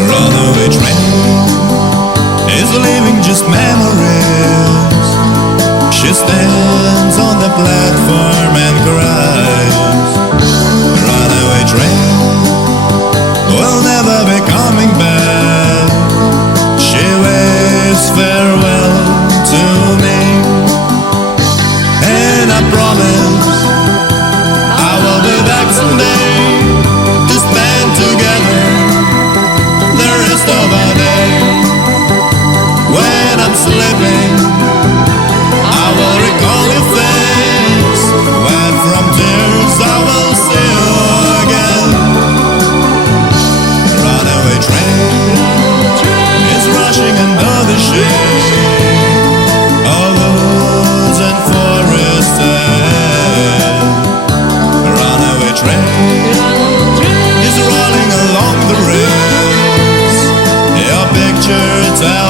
Runaway train is leaving just memories. She stands on the platform and cries. Runaway train will never be coming back. She waves farewell to me, and I promise I will be back someday to spend together the rest of our day. When I'm sleeping, I will recall your face. Wet from tears, I will see you again. Runaway train is rushing under the shade of woods and forests ahead. Runaway train is running along the rails. Your picture tells